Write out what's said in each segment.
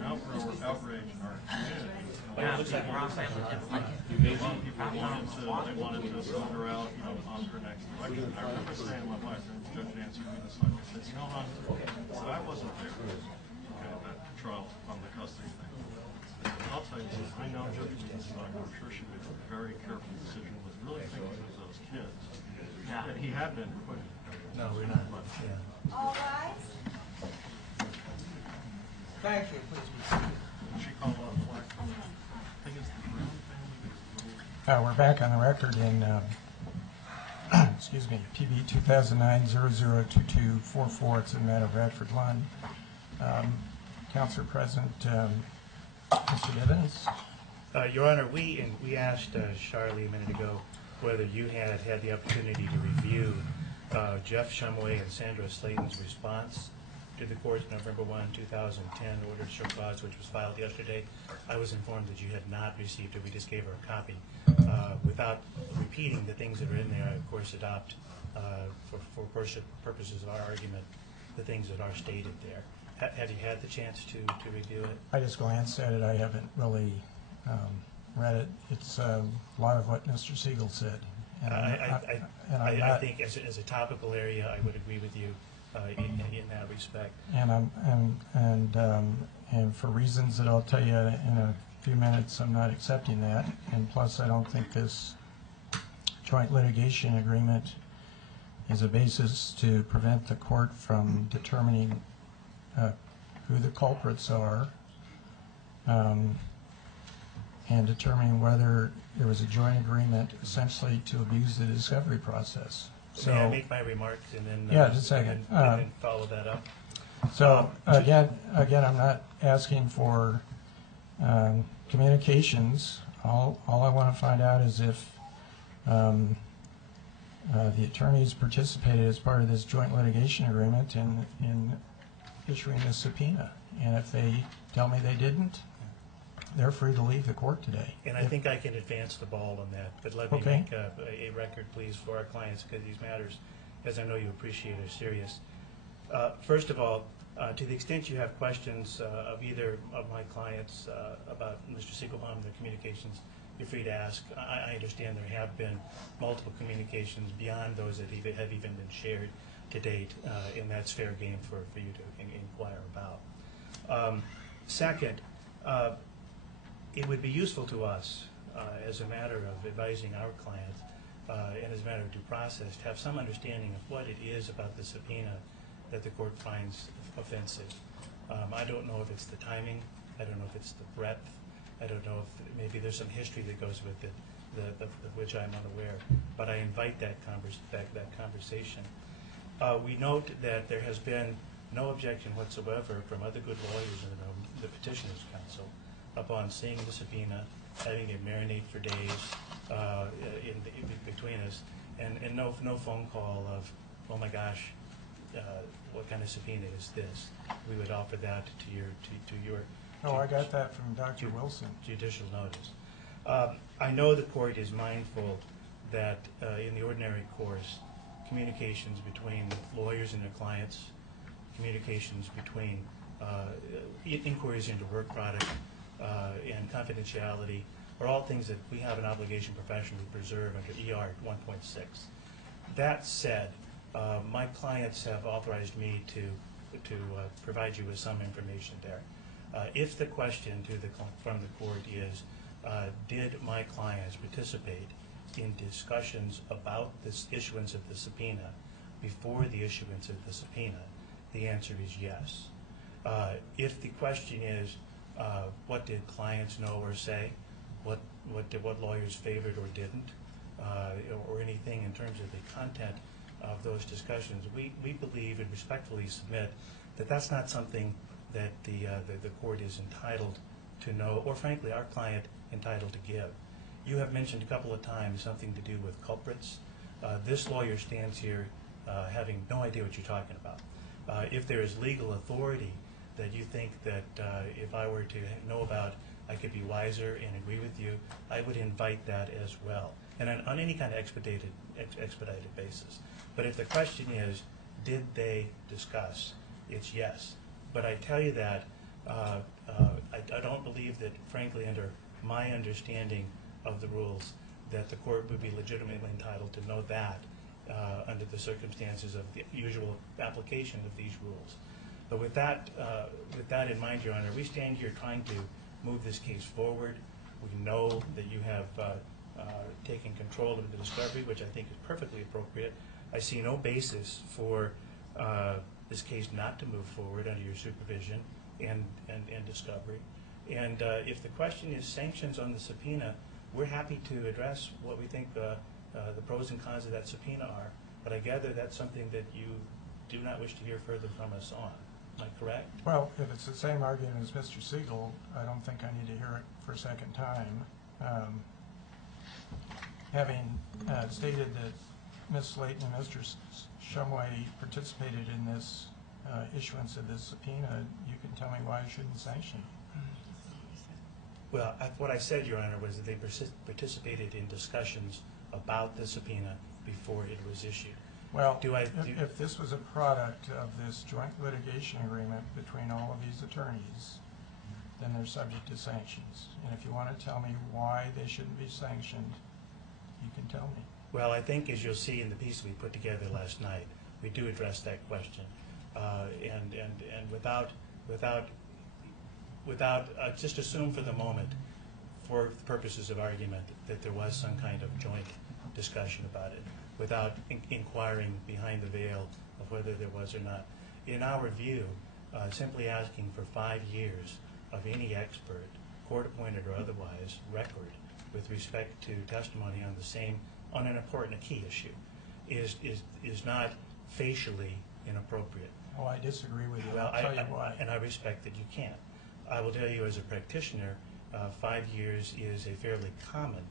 an outrage in our community. Yeah, it looks like Rob family didn't like it. A lot of people wanted to vote her out, on her next election. I remember saying to my wife, and Judge Nancy knew this, I said, hon, I wasn't there, at that trial on the custody thing. I'll tell you this, I know Judge Nancy, I'm sure she made a very careful decision, was really thinking of those kids. Yeah. And he had been acquitted. No, we're not. Yeah. All rise. Thank you. Please be seated. She called out a flag. I think it's the Brown family. We're back on the record in, excuse me, PB 2009-002244. It's in the matter of Bradford Lund. Counselor present, Mr. Divins. Your Honor, we asked Charlie a minute ago whether you had had the opportunity to review Jeff Shumway and Sandra Slayton's response to the court's November 1, 2010 order to show cause, which was filed yesterday. I was informed that you had not received it. We just gave her a copy. Without repeating the things that are in there, I, of course, adopt, for purposes of our argument, the things that are stated there. Have you had the chance to review it? I just glanced at it. I haven't really read it. It's a lot of what Mr. Siegel said. And I think as a topical area, I would agree with you in that respect. And for reasons that I'll tell you in a few minutes, I'm not accepting that. And plus, I don't think this joint litigation agreement is a basis to prevent the court from determining who the culprits are and determining whether there was a joint agreement essentially to abuse the discovery process. So, may I make my remarks and then yeah, just a second. And then follow that up? So again, I'm not asking for communications. All I want to find out is if the attorneys participated as part of this joint litigation agreement in issuing this subpoena. And if they tell me they didn't, they're free to leave the court today. And I think I can advance the ball on that, but let me make a record, please, for our clients, because these matters, as I know you appreciate, are serious. First of all, to the extent you have questions of either of my clients about Mr. Siegelbaum and their communications, you're free to ask. I understand there have been multiple communications beyond those that have even been shared to date, and that's fair game for you to inquire about. Second, it would be useful to us as a matter of advising our clients and as a matter of due process to have some understanding of what it is about the subpoena that the court finds offensive. I don't know if it's the timing. I don't know if it's the breadth. I don't know if maybe there's some history that goes with it, of which I'm unaware. But I invite that conversation. We note that there has been no objection whatsoever from other good lawyers in the Petitioner's Council upon seeing the subpoena, having it marinate for days between us, and no phone call of, oh my gosh, what kind of subpoena is this? We would offer that to your Oh, I got that from Dr. Wilson. Judicial notice. I know the court is mindful that in the ordinary course, communications between lawyers and their clients, communications between inquiries into work product and confidentiality are all things that we have an obligation professionally to preserve under ER 1.6. That said, my clients have authorized me to provide you with some information there. If the question from the court is, did my clients participate in discussions about this issuance of the subpoena before the issuance of the subpoena, the answer is yes. If the question is, what did clients know or say, what lawyers favored or didn't, or anything in terms of the content of those discussions, we believe and respectfully submit that that's not something that the court is entitled to know, or frankly our client entitled to give. You have mentioned a couple of times something to do with culprits. This lawyer stands here having no idea what you're talking about. If there is legal authority that you think that if I were to know about, I could be wiser and agree with you, I would invite that as well, and on any kind of expedited basis. But if the question is, did they discuss, it's yes. But I tell you that I don't believe that, frankly, under my understanding of the rules, that the court would be legitimately entitled to know that under the circumstances of the usual application of these rules. But with that in mind, Your Honor, we stand here trying to move this case forward. We know that you have taken control of the discovery, which I think is perfectly appropriate. I see no basis for this case not to move forward under your supervision and discovery. And if the question is sanctions on the subpoena, we're happy to address what we think the pros and cons of that subpoena are. But I gather that's something that you do not wish to hear further from us on. Am I correct? Well, if it's the same argument as Mr. Siegel, I don't think I need to hear it for a second time. Having stated that Ms. Slayton and Mr. Shumway participated in this issuance of this subpoena, you can tell me why I shouldn't sanction. Well, what I said, Your Honor, was that they participated in discussions about the subpoena before it was issued. Well, if this was a product of this joint litigation agreement between all of these attorneys, then they're subject to sanctions. And if you want to tell me why they shouldn't be sanctioned, you can tell me. Well, I think, as you'll see in the piece we put together last night, we do address that question. And without just assume for the moment, for purposes of argument, that there was some kind of joint discussion about it, without inquiring behind the veil of whether there was or not. In our view, simply asking for 5 years of any expert, court-appointed or otherwise, record with respect to testimony on an important key issue is not facially inappropriate. Oh, I disagree with you. Well, I'll tell you why. And I respect that you can't. I will tell you, as a practitioner, 5 years is a fairly common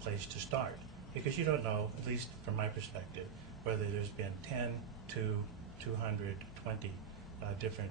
place to start, because you don't know, at least from my perspective, whether there's been 10 to 220 different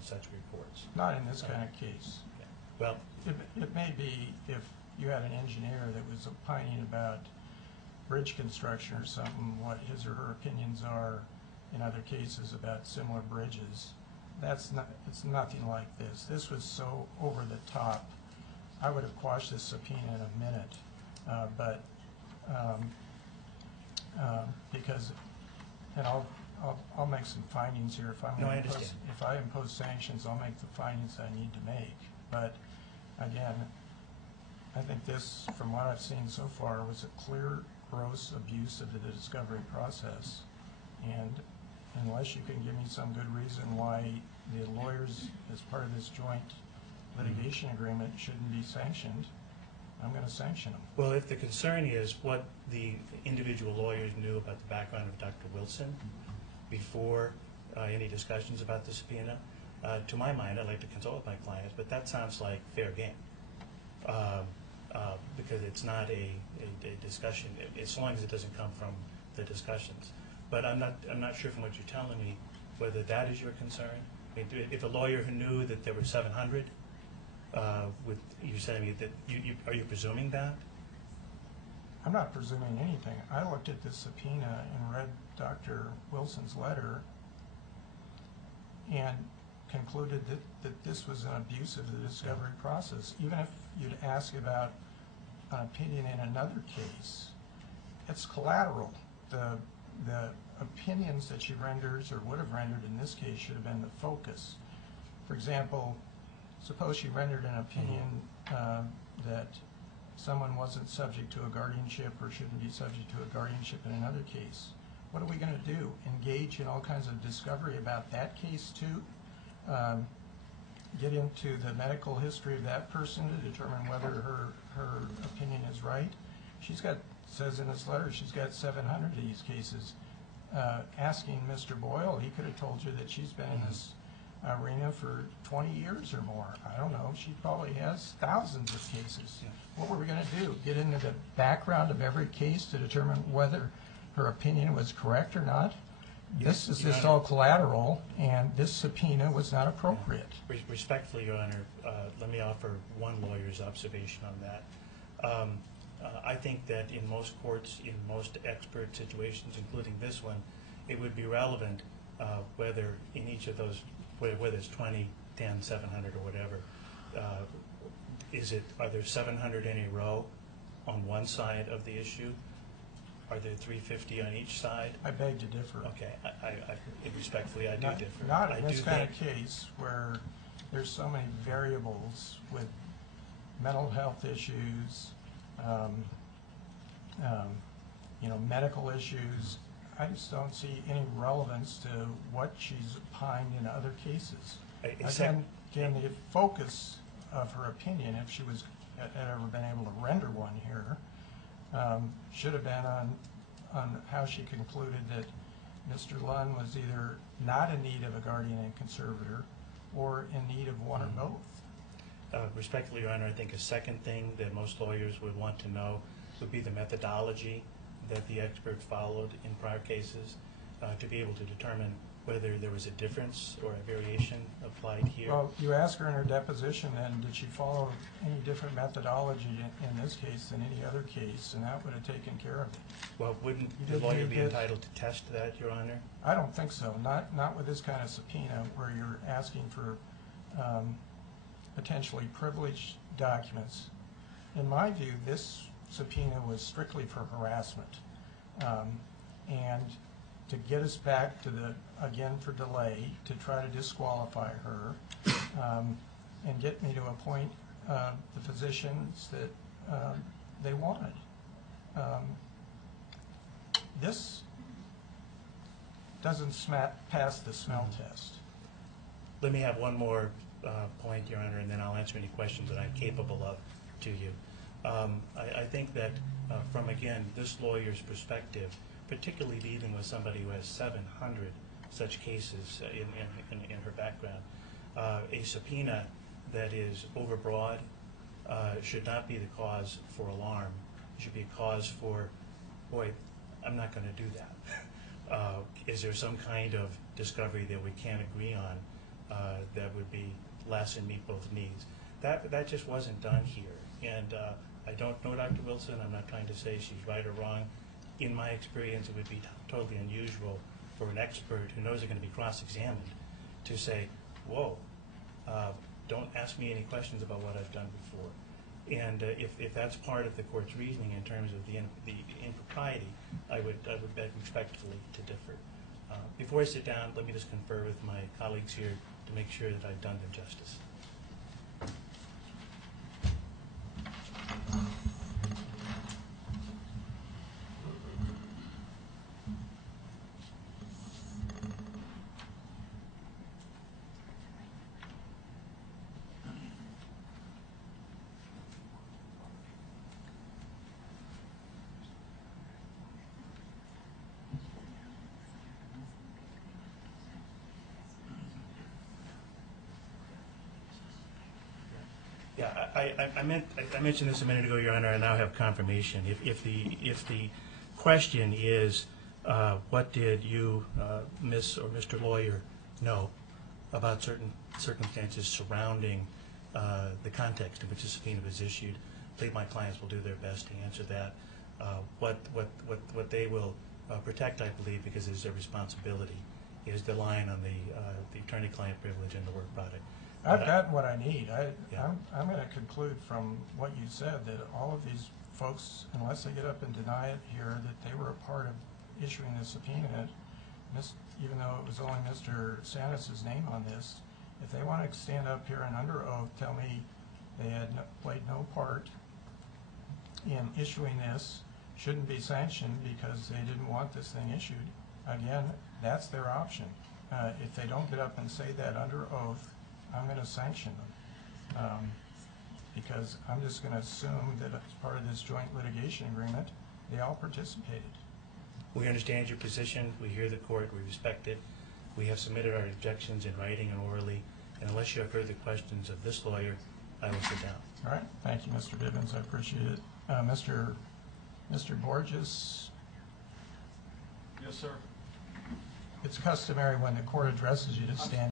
such reports. Not in this kind of case. Well, It may be if you had an engineer that was opining about bridge construction or something, what his or her opinions are in other cases about similar bridges. It's nothing like this. This was so over the top. I would have quashed this subpoena in a minute, because, and I'll make some findings here. No, I understand. If I impose sanctions, I'll make the findings I need to make. But again, I think this, from what I've seen so far, was a clear, gross abuse of the discovery process. And unless you can give me some good reason why the lawyers, as part of this joint litigation agreement, shouldn't be sanctioned, I'm going to sanction them. Well, if the concern is what the individual lawyers knew about the background of Dr. Wilson before any discussions about the subpoena, to my mind, I'd like to consult with my clients, but that sounds like fair game, because it's not a discussion, as long as it doesn't come from the discussions. But I'm not sure from what you're telling me whether that is your concern. I mean, if a lawyer who knew that there were 700, you're saying me that are you presuming that? I'm not presuming anything. I looked at this subpoena and read Dr. Wilson's letter and concluded that this was an abuse of the discovery process. Even if you'd ask about an opinion in another case, it's collateral. The opinions that she renders or would have rendered in this case should have been the focus. For example, suppose she rendered an opinion that someone wasn't subject to a guardianship or shouldn't be subject to a guardianship in another case. What are we going to do? Engage in all kinds of discovery about that case too? Get into the medical history of that person to determine whether her opinion is right? Says in his letter she's got 700 of these cases. Asking Mr. Boyle, he could have told you that she's been in this arena for 20 years or more. I don't know. She probably has thousands of cases. Yeah. What were we going to do? Get into the background of every case to determine whether her opinion was correct or not? This is just all collateral, and this subpoena was not appropriate. Respectfully, Your Honor, let me offer one lawyer's observation on that. I think that in most courts, in most expert situations, including this one, it would be relevant whether in each of those, whether it's 20, 10, 700, or whatever, Are there 700 in a row on one side of the issue? Are there 350 on each side? I beg to differ. Okay, respectfully, I do differ. Not I in this do kind of think- case where there's so many variables with mental health issues, medical issues. I just don't see any relevance to what she's opined in other cases. Again, the focus of her opinion, if she was had ever been able to render one here, should have been on how she concluded that Mr. Lunn was either not in need of a guardian and conservator or in need of one or both. Respectfully, Your Honor, I think a second thing that most lawyers would want to know would be the methodology that the expert followed in prior cases to be able to determine whether there was a difference or a variation applied here. Well, you asked her in her deposition, then, did she follow any different methodology in this case than any other case, and that would have taken care of it. Well, wouldn't You the didn't lawyer need be this? entitled to test that, Your Honor? I don't think so. Not with this kind of subpoena where you're asking for potentially privileged documents. In my view, this subpoena was strictly for harassment. And to get us back to again for delay, to try to disqualify her, and get me to appoint the physicians that they wanted. This doesn't pass the smell test. Let me have one more point, Your Honor, and then I'll answer any questions that I'm capable of to you. I think that from, again, this lawyer's perspective, particularly dealing with somebody who has 700 such cases in her background, a subpoena that is overbroad should not be the cause for alarm. It should be a cause for, boy, I'm not going to do that. Is there some kind of discovery that we can't agree on that would be less and meet both needs? That just wasn't done here. And I don't know Dr. Wilson. I'm not trying to say she's right or wrong. In my experience, it would be totally unusual for an expert who knows they're going to be cross-examined to say, whoa, don't ask me any questions about what I've done before. And if that's part of the court's reasoning in terms of the impropriety, I would beg respectfully to differ. Before I sit down, let me just confer with my colleagues here to make sure that I've done them justice. Yeah, I mentioned this a minute ago, Your Honor. I now have confirmation. If the question is, what did you, Miss or Mr. Lawyer, know about certain circumstances surrounding the context in which the subpoena was issued, I believe my clients will do their best to answer that. What they will protect, I believe, because it is their responsibility, is the line on the attorney-client privilege and the work product. I've got what I need. Yeah. I'm going to conclude from what you said that all of these folks, unless they get up and deny it here, that they were a part of issuing this subpoena, even though it was only Mr. Sanis' name on this. If they want to stand up here and under oath tell me they had played no part in issuing this, shouldn't be sanctioned because they didn't want this thing issued, again, that's their option. If they don't get up and say that under oath, I'm going to sanction them because I'm just going to assume that as part of this joint litigation agreement, they all participated. We understand your position. We hear the court. We respect it. We have submitted our objections in writing and orally. And unless you have further questions of this lawyer, I will sit down. All right. Thank you, Mr. Bibbins. I appreciate it. Mr. Borges? Yes, sir. It's customary when the court addresses you to stand